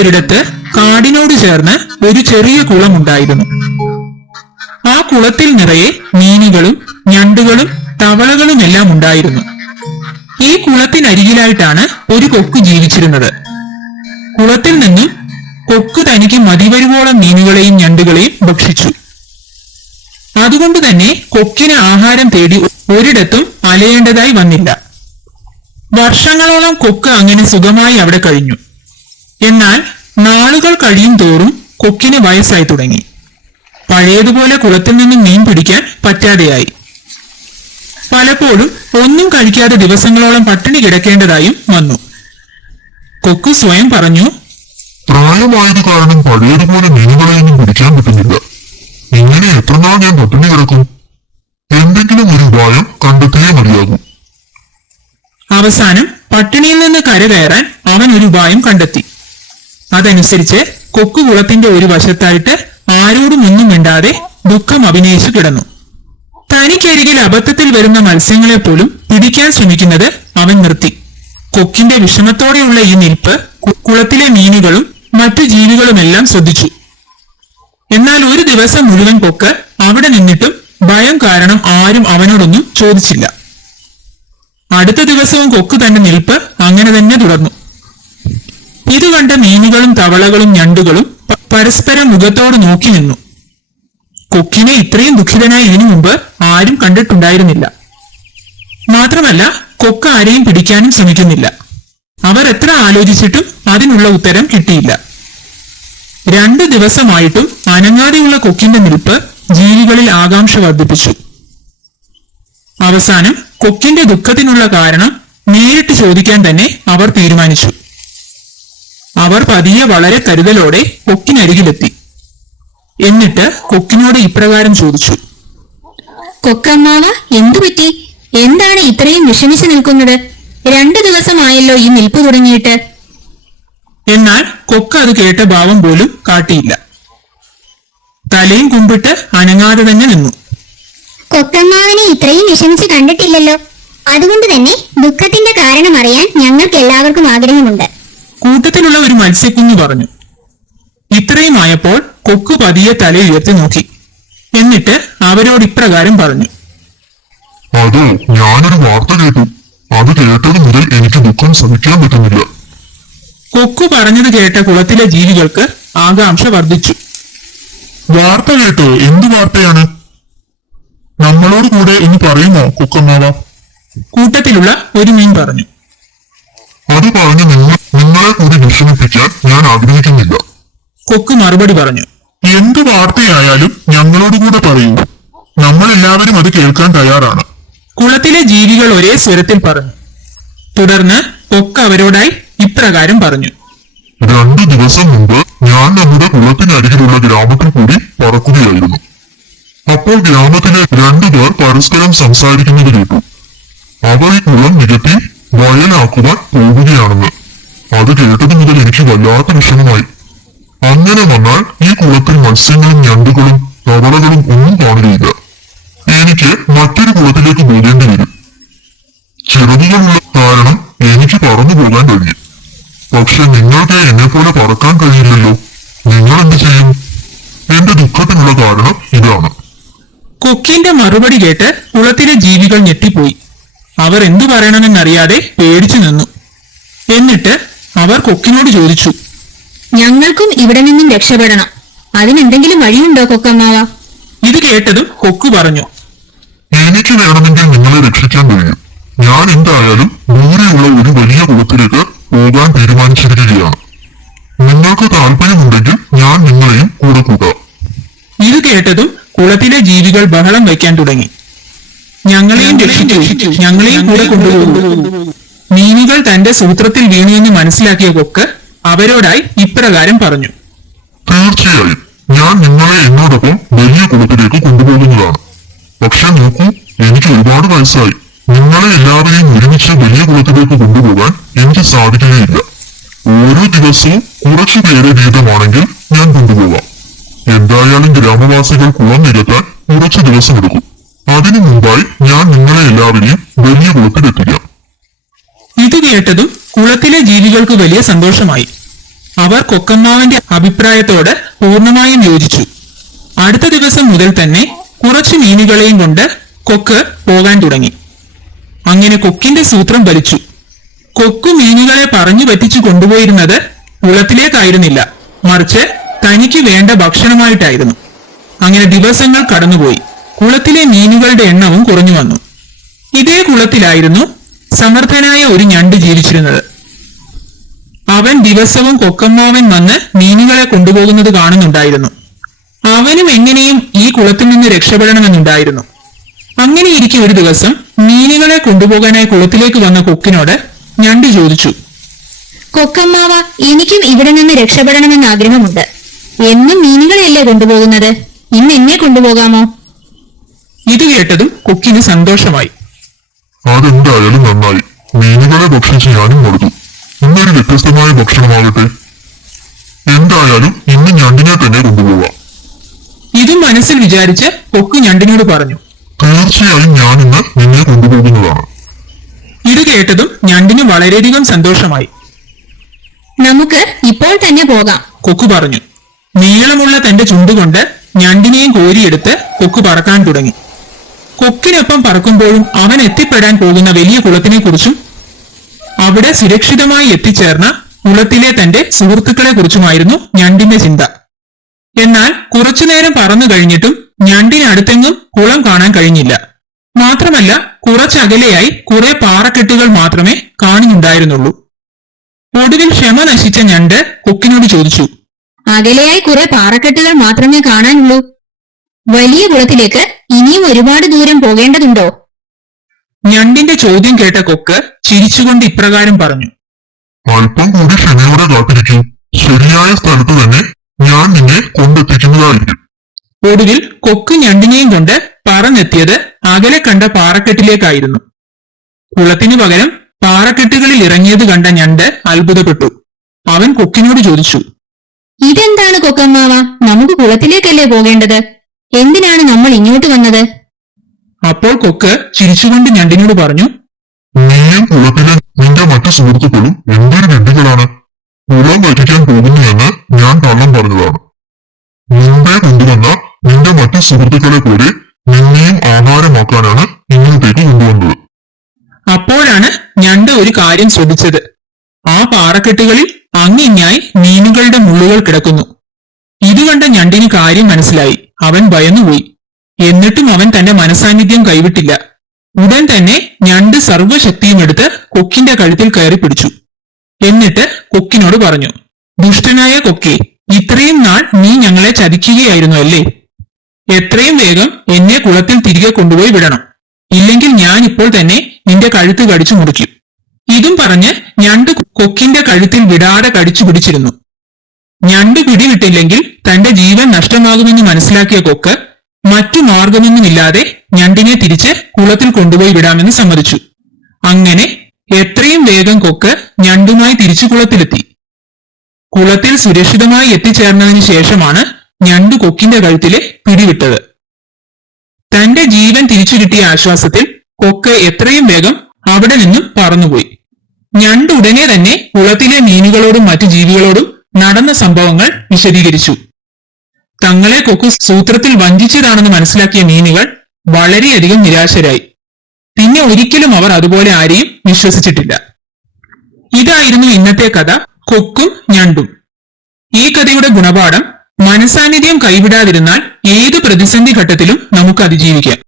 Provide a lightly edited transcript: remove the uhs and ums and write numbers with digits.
ഒരിടത്ത് കാടിനോട് ചേർന്ന് ഒരു ചെറിയ കുളമുണ്ടായിരുന്നു. ആ കുളത്തിൽ നിറയെ മീനുകളും ഞണ്ടുകളും തവളകളുമെല്ലാം ഉണ്ടായിരുന്നു. ഈ കുളത്തിനരികിലായിട്ടാണ് ഒരു കൊക്ക് ജീവിച്ചിരുന്നത്. കുളത്തിൽ നിന്നും കൊക്ക് തനിക്ക് മതിവരുവോളം മീനുകളെയും ഞണ്ടുകളെയും ഭക്ഷിച്ചു. അതുകൊണ്ട് തന്നെ കൊക്കിന് ആഹാരം തേടി ഒരിടത്തും അലയേണ്ടതായി വന്നില്ല. വർഷങ്ങളോളം കൊക്ക് അങ്ങനെ സുഖമായി അവിടെ കഴിഞ്ഞു. എന്നാൽ നാളുകൾ കഴിയും തോറും കൊക്കിന് വയസ്സായി തുടങ്ങി. പഴയതുപോലെ കുളത്തിൽ നിന്നും മീൻ പിടിക്കാൻ പറ്റാതെയായി. പലപ്പോഴും ഒന്നും കഴിക്കാതെ ദിവസങ്ങളോളം പട്ടിണി കിടക്കേണ്ടതായും വന്നു. കൊക്ക് സ്വയം പറഞ്ഞു, പ്രായമായത് കാരണം പഴയതുപോലെ മീനുകളെയൊന്നും പിടിക്കാൻ പറ്റുന്നില്ല. ഇങ്ങനെ എത്ര നാൾ ഞാൻ പട്ടിണി കിടക്കും? എന്തെങ്കിലും ഒരു ഉപായം കണ്ടെത്തിയേ മതിയാകൂ. അവസാനം പട്ടിണിയിൽ നിന്ന് കരകയറാൻ അവൻ ഒരു ഉപായം കണ്ടെത്തി. അതനുസരിച്ച് കൊക്ക് കുളത്തിന്റെ ഒരു വശത്തായിട്ട് ആരോടും ഒന്നും മിണ്ടാതെ ദുഃഖം അഭിനയിച്ചു കിടന്നു. തനിക്കരികിൽ അബദ്ധത്തിൽ വരുന്ന മത്സ്യങ്ങളെ പോലും പിടിക്കാൻ ശ്രമിക്കുന്നത് അവൻ നിർത്തി. കൊക്കിന്റെ വിഷമത്തോടെയുള്ള ഈ നിൽപ്പ് കുളത്തിലെ മീനുകളും മറ്റു ജീവികളുമെല്ലാം ശ്രദ്ധിച്ചു. എന്നാൽ ഒരു ദിവസം മുഴുവൻ കൊക്ക് അവിടെ നിന്നിട്ടും ഭയം കാരണം ആരും അവനോടൊന്നും ചോദിച്ചില്ല. അടുത്ത ദിവസവും കൊക്ക് തന്റെ നിൽപ്പ് അങ്ങനെ തന്നെ തുടർന്നു. ഇത് കണ്ട മീനുകളും തവളകളും ഞണ്ടുകളും പരസ്പരം മുഖത്തോട് നോക്കി നിന്നു. കൊക്കിനെ ഇത്രയും ദുഃഖിതനായി ഇതിനു മുമ്പ് ആരും കണ്ടിട്ടുണ്ടായിരുന്നില്ല. മാത്രമല്ല കൊക്ക് ആരെയും പിടിക്കാനും ശ്രമിക്കുന്നില്ല. അവർ എത്ര ആലോചിച്ചിട്ടും അതിനുള്ള ഉത്തരം കിട്ടിയില്ല. 2 ദിവസമായിട്ടും അനങ്ങാതെയുള്ള കൊക്കിന്റെ നിൽപ്പ് ജീവികളിൽ ആകാംക്ഷ വർദ്ധിപ്പിച്ചു. അവസാനം കൊക്കിന്റെ ദുഃഖത്തിനുള്ള കാരണം നേരിട്ട് ചോദിക്കാൻ തന്നെ അവർ തീരുമാനിച്ചു. അവർ പതിയെ വളരെ കരുതലോടെ കൊക്കിനരികിലെത്തി. എന്നിട്ട് കൊക്കിനോട് ഇപ്രകാരം ചോദിച്ചു, കൊക്കമ്മാവ, എന്തുപറ്റി? എന്താണ് ഇത്രയും വിഷമിച്ചു നിൽക്കുന്നത്? 2 ദിവസമായല്ലോ ഈ നിൽപ്പ് തുടങ്ങിയിട്ട്. എന്നാൽ കൊക്ക് അത് കേട്ട ഭാവം പോലും കാട്ടിയില്ല. തലയും കുമ്പിട്ട് അനങ്ങാതെ തന്നെ നിന്നു. കൊക്കമ്മാവനെ ഇത്രയും വിഷമിച്ച് കണ്ടിട്ടില്ലല്ലോ. അതുകൊണ്ട് തന്നെ ദുഃഖത്തിന്റെ കാരണം അറിയാൻ ഞങ്ങൾക്ക് എല്ലാവർക്കും ആഗ്രഹമുണ്ട്. കൂട്ടത്തിലുള്ള ഒരു മത്സ്യക്കുഞ്ഞു പറഞ്ഞു. ഇത്രയും ആയപ്പോൾ കൊക്ക് പതിയെ തല ഉയർത്തി നോക്കി. എന്നിട്ട് അവരോട് ഇപ്രകാരം പറഞ്ഞു, അതോ, ഞാനൊരു വാർത്ത കേട്ടു. അത് കേട്ടത് മുതൽ എനിക്ക് ദുഃഖം സഹിക്കാൻ പറ്റുന്നില്ല. കൊക്ക് പറഞ്ഞത് കേട്ട കുളത്തിലെ ജീവികൾക്ക് ആകാംക്ഷ വർദ്ധിച്ചു. വാർത്ത കേട്ടോ? എന്ത് വാർത്തയാണ്? നമ്മളോട് കൂടെ ഒന്ന് പറയുമോ കൊക്കമ്മാവ? കൂട്ടത്തിലുള്ള ഒരു മീൻ പറഞ്ഞു. അത് പറഞ്ഞ് നിങ്ങളെ കൂടി വിഷമിപ്പിക്കാൻ ഞാൻ ആഗ്രഹിക്കുന്നില്ല. കൊക്ക് മറുപടി പറഞ്ഞു, എന്ത് വാർത്തയായാലും ഞങ്ങളോട് കൂടെ പറയൂ. നമ്മളെല്ലാവരും അത് കേൾക്കാൻ തയ്യാറാണ്. കുളത്തിലെ ജീവികൾ ഒരേ സ്വരത്തിൽ പറഞ്ഞു. തുടർന്ന് കൊക്ക് അവരോടായി ഇപ്രകാരം പറഞ്ഞു, 2 ദിവസം മുമ്പ് ഞാൻ നമ്മുടെ കുളത്തിനരികിലുള്ള ഗ്രാമത്തിൽ കൂടി പറക്കുകയായിരുന്നു. അപ്പോൾ ഗ്രാമത്തിലെ 2 പേർ പരസ്പരം സംസാരിക്കുന്നത് കേട്ടു. അവർ ഈ കുളം നികത്തി വയലാക്കുവാൻ പോവുകയാണെന്ന്. അത് കേട്ടത് മുതൽ എനിക്ക് വല്ലാത്ത വിഷമമായി. അങ്ങനെ വന്നാൽ ഈ കുളത്തിൽ മത്സ്യങ്ങളും ഞണ്ടുകളും തവളകളും ഒന്നും കാണുകയില്ല. എനിക്ക് മറ്റൊരു കുളത്തിലേക്ക് പോകേണ്ടി വരും. ചിറകുകളുള്ള കാരണം എനിക്ക് പറന്നു പോകാൻ കഴിയും. പക്ഷെ നിങ്ങൾക്ക് എന്നെ പോലെ പറക്കാൻ കഴിയില്ലല്ലോ. നിങ്ങൾ എന്ത് ചെയ്യും? എന്റെ ദുഃഖത്തിനുള്ള കാരണം ഇതാണ്. കൊക്കിന്റെ മറുപടി കേട്ട് കുളത്തിലെ ജീവികൾ ഞെട്ടിപ്പോയി. അവർ എന്തു പറയണമെന്നറിയാതെ പേടിച്ചു നിന്നു. എന്നിട്ട് അവർ കൊക്കിനോട് ചോദിച്ചു, ഞങ്ങൾക്കും ഇവിടെ നിന്നും രക്ഷപ്പെടണം. അതിനെന്തെങ്കിലും വഴിയുണ്ടോ കൊക്കമ്മാവ? ഇത് കേട്ടതും കൊക്ക് പറഞ്ഞു, എനിക്ക് വേണമെങ്കിൽ നിങ്ങളെ രക്ഷിക്കാൻ കഴിയും. ഞാൻ എന്തായാലും ദൂരെയുള്ള ഒരു വലിയ കുളത്തിലേക്ക് പോകാൻ തീരുമാനിച്ചിരിക്കുകയാണ്. നിങ്ങൾക്ക് താല്പര്യമുണ്ടെങ്കിൽ ഞാൻ നിങ്ങളെയും കൂടെ കൂട്ടാം. ഇത് കേട്ടതും കുളത്തിലെ ജീവികൾ ബഹളം വയ്ക്കാൻ തുടങ്ങി. ഞങ്ങളെയും രക്ഷിച്ചു, ഞങ്ങളെയും കൂടെ കൊണ്ടുപോകൂ. മീനുകൾ തന്റെ സൂത്രത്തിൽ വീണുവെന്ന് മനസ്സിലാക്കിയ കൊക്ക് അവരോടായി ഇപ്രകാരം പറഞ്ഞു, തീർച്ചയായും ഞാൻ നിങ്ങളെ എന്നോടൊപ്പം വലിയ കുളത്തിലേക്ക് കൊണ്ടുപോകുന്നതാണ്. പക്ഷെ നോക്കൂ, എനിക്ക് ഒരുപാട് വയസ്സായി. നിങ്ങളെ എല്ലാവരെയും ഒരുമിച്ച് വലിയ കുളത്തിലേക്ക് കൊണ്ടുപോകാൻ എനിക്ക് സാധിക്കുകയില്ല. ഓരോ ദിവസവും കുറച്ചു പേരെ വീതമാണെങ്കിൽ ഞാൻ കൊണ്ടുപോകാം. എന്തായാലും ഗ്രാമവാസികൾ കുളം നികത്താൻ കുറച്ചു ദിവസമെടുക്കും. അതിനു മുമ്പായി ഞാൻ നിങ്ങളെ എല്ലാവരെയും വലിയ കുളത്തിലെത്തിക്കാം. ഇത് കേട്ടതും കുളത്തിലെ ജീവികൾക്ക് വലിയ സന്തോഷമായി. അവർ കൊക്കമ്മാവന്റെ അഭിപ്രായത്തോട് പൂർണ്ണമായും യോജിച്ചു. അടുത്ത ദിവസം മുതൽ തന്നെ കുറച്ചു മീനുകളെയും കൊണ്ട് കൊക്ക് പോകാൻ തുടങ്ങി. അങ്ങനെ കൊക്കിന്റെ സൂത്രം വലിച്ചു. കൊക്കു മീനുകളെ പറഞ്ഞു പറ്റിച്ചു കൊണ്ടുപോയിരുന്നത് കുളത്തിലേക്കായിരുന്നില്ല, മറിച്ച് തനിക്ക് വേണ്ട ഭക്ഷണമായിട്ടായിരുന്നു. അങ്ങനെ ദിവസങ്ങൾ കടന്നുപോയി. കുളത്തിലെ മീനുകളുടെ എണ്ണവും കുറഞ്ഞു വന്നു. ഇതേ കുളത്തിലായിരുന്നു സമർത്ഥനായ ഒരു ഞണ്ട് ജീവിച്ചിരുന്നത്. അവൻ ദിവസവും കൊക്കമ്മാവൻ വന്ന് മീനുകളെ കൊണ്ടുപോകുന്നത് കാണുന്നുണ്ടായിരുന്നു. അവനും എങ്ങനെയും ഈ കുളത്തിൽ നിന്ന് രക്ഷപ്പെടണമെന്നുണ്ടായിരുന്നു. അങ്ങനെ ഇരിക്കെ ഒരു ദിവസം മീനുകളെ കൊണ്ടുപോകാനായി കുളത്തിലേക്ക് വന്ന കൊക്കിനോട് ഞണ്ട് ചോദിച്ചു, കൊക്കമ്മാവ, എനിക്കും ഇവിടെ നിന്ന് രക്ഷപ്പെടണമെന്ന് ആഗ്രഹമുണ്ട്. എന്നും മീനുകളെയല്ലേ കൊണ്ടുപോകുന്നത്, ഇന്ന് എന്നെ കൊണ്ടുപോകാമോ? ഇത് കേട്ടതും കൊക്കിന് സന്തോഷമായി. അതെന്തായാലും നന്നായി. മീനുകളെ ഭക്ഷിച്ച് ഞാനും മടുത്തു. ഇന്നൊരു വ്യത്യസ്തമായ ഭക്ഷണമാകട്ടെ. എന്തായാലും ഇന്ന് ഞണ്ടിനെ തന്നെ കൊണ്ടുപോവാം. ഇതും മനസ്സിൽ വിചാരിച്ച് കൊക്ക് ഞണ്ടിനോട് പറഞ്ഞു. തീർച്ചയായും ഞാൻ ഇന്ന് നിന്നെ കൊണ്ടുപോകുന്നതാണ്. ഇത് കേട്ടതും ഞണ്ടിന് വളരെയധികം സന്തോഷമായി. നമുക്ക് ഇപ്പോൾ തന്നെ പോകാം. കൊക്ക് പറഞ്ഞു. നീളമുള്ള തന്റെ ചുണ്ടുകൊണ്ട് ഞണ്ടിനെയും കോരിയെടുത്ത് കൊക്ക് പറക്കാൻ തുടങ്ങി. കൊക്കിനൊപ്പം പറക്കുമ്പോഴും അവൻ എത്തിപ്പെടാൻ പോകുന്ന വലിയ കുളത്തിനെ കുറിച്ചും അവിടെ സുരക്ഷിതമായി എത്തിച്ചേർന്ന കുളത്തിലെ തന്റെ സുഹൃത്തുക്കളെ കുറിച്ചുമായിരുന്നു ഞണ്ടിന്റെ ചിന്ത. എന്നാൽ കുറച്ചുനേരം പറന്നു കഴിഞ്ഞിട്ടും ഞണ്ടിനടുത്തെങ്ങും കുളം കാണാൻ കഴിഞ്ഞില്ല. മാത്രമല്ല കുറച്ചകലെയായി കുറെ പാറക്കെട്ടുകൾ മാത്രമേ കാണുന്നുണ്ടായിരുന്നുള്ളൂ. ഒടുവിൽ ക്ഷമ നശിച്ച ഞണ്ട് കൊക്കിനോട് ചോദിച്ചു, അകലെയായി കുറെ പാറക്കെട്ടുകൾ മാത്രമേ കാണാനുള്ളൂ. വലിയ കുളത്തിലേക്ക് ഇനിയും ഒരുപാട് ദൂരം പോകേണ്ടതുണ്ടോ? ഞണ്ടിന്റെ ചോദ്യം കേട്ട കൊക്ക് ചിരിച്ചുകൊണ്ട് ഇപ്രകാരം പറഞ്ഞു. അല്പം കൂടി ക്ഷമയോടെ കാത്തിരിക്കൂ. ശരിയായ സ്ഥലത്ത് തന്നെ ഞാൻ നിന്നെ കൊണ്ടെത്തിക്കുന്നതായിരിക്കും. ഒടുവിൽ കൊക്ക് ഞണ്ടിനെയും കൊണ്ട് പറന്നെത്തിയത് അകലെ കണ്ട പാറക്കെട്ടിലേക്കായിരുന്നു. കുളത്തിനു പകരം പാറക്കെട്ടുകളിൽ ഇറങ്ങിയത് കണ്ട ഞണ്ട് അത്ഭുതപ്പെട്ടു. അവൻ കൊക്കിനോട് ചോദിച്ചു, ഇതെന്താണ് കൊക്കമ്മാവ, നമുക്ക് കുളത്തിലേക്കല്ലേ പോകേണ്ടത്, എന്തിനാണ് നമ്മൾ ഇങ്ങോട്ട് വന്നത്? അപ്പോൾ കൊക്ക് ചിരിച്ചുകൊണ്ട് ഞണ്ടിനോട് പറഞ്ഞു, നീയും കുളത്തിലെ നിന്റെ മറ്റു സുഹൃത്തുക്കളും എന്തൊരു വിഡ്ഢികളാണ്. കുളം വറ്റിക്കാൻ പോകുന്നുവെന്ന് ഞാൻ കള്ളം പറഞ്ഞതാണ്. മുമ്പേ കൊണ്ടുവന്ന നിന്റെ മറ്റു സുഹൃത്തുക്കളെ പോലെ നിന്നെയും ആഹാരമാക്കാനാണ് ഇങ്ങോട്ടേക്ക് കൊണ്ടുവന്നത്. അപ്പോഴാണ് ഞണ്ട് ഒരു കാര്യം ശ്രദ്ധിച്ചത്. ആ പാറക്കെട്ടുകളിൽ അങ്ങിങ്ങായി മീനുകളുടെ മുള്ളുകൾ കിടക്കുന്നു. ഇത് കണ്ട ഞണ്ടിന് കാര്യം മനസ്സിലായി. അവൻ ഭയന്നുപോയി. എന്നിട്ടും അവൻ തന്റെ മനസാന്നിധ്യം കൈവിട്ടില്ല. ഉടൻ തന്നെ ഞണ്ട് സർവ്വശക്തിയും എടുത്ത് കൊക്കിന്റെ കഴുത്തിൽ കയറി പിടിച്ചു. എന്നിട്ട് കൊക്കിനോട് പറഞ്ഞു, ദുഷ്ടനായ കൊക്കെ, ഇത്രയും നാൾ നീ ഞങ്ങളെ ചതിക്കുകയായിരുന്നു അല്ലേ? എത്രയും വേഗം എന്നെ കുളത്തിൽ തിരികെ കൊണ്ടുപോയി വിടണം, ഇല്ലെങ്കിൽ ഞാൻ ഇപ്പോൾ തന്നെ നിന്റെ കഴുത്ത് കടിച്ചു മുറിക്കും. ഇതും പറഞ്ഞ് ഞണ്ട് കൊക്കിന്റെ കഴുത്തിൽ വിടാതെ കടിച്ചു പിടിച്ചിരുന്നു. ഞണ്ട് പിടിവിട്ടില്ലെങ്കിൽ തന്റെ ജീവൻ നഷ്ടമാകുമെന്ന് മനസ്സിലാക്കിയ കൊക്ക് മറ്റു മാർഗമൊന്നുമില്ലാതെ ഞണ്ടിനെ തിരിച്ച് കുളത്തിൽ കൊണ്ടുപോയി വിടാമെന്ന് സമ്മതിച്ചു. അങ്ങനെ എത്രയും വേഗം കൊക്ക് ഞണ്ടുമായി തിരിച്ചു കുളത്തിലെത്തി. കുളത്തിൽ സുരക്ഷിതമായി എത്തിച്ചേർന്നതിന് ശേഷമാണ് ഞണ്ട് കൊക്കിന്റെ കഴുത്തിലെ പിടിവിട്ടത്. തന്റെ ജീവൻ തിരിച്ചു കിട്ടിയ ആശ്വാസത്തിൽ കൊക്ക് എത്രയും വേഗം അവിടെ നിന്നും പറന്നുപോയി. ഞണ്ട് ഉടനെ തന്നെ കുളത്തിലെ മീനുകളോടും മറ്റു ജീവികളോടും നടന്ന സംഭവങ്ങൾ വിശദീകരിച്ചു. തങ്ങളെ കൊക്ക് സൂത്രത്തിൽ വഞ്ചിച്ചതാണെന്ന് മനസ്സിലാക്കിയ മീനുകൾ വളരെയധികം നിരാശരായി. പിന്നെ ഒരിക്കലും അവർ അതുപോലെ ആരെയും വിശ്വസിച്ചിട്ടില്ല. ഇതായിരുന്നു ഇന്നത്തെ കഥ, കൊക്കും ഞണ്ടും. ഈ കഥയുടെ ഗുണപാഠം, മനസാന്നിധ്യം കൈവിടാതിരുന്നാൽ ഏത് പ്രതിസന്ധി ഘട്ടത്തിലും നമുക്ക് അതിജീവിക്കാം.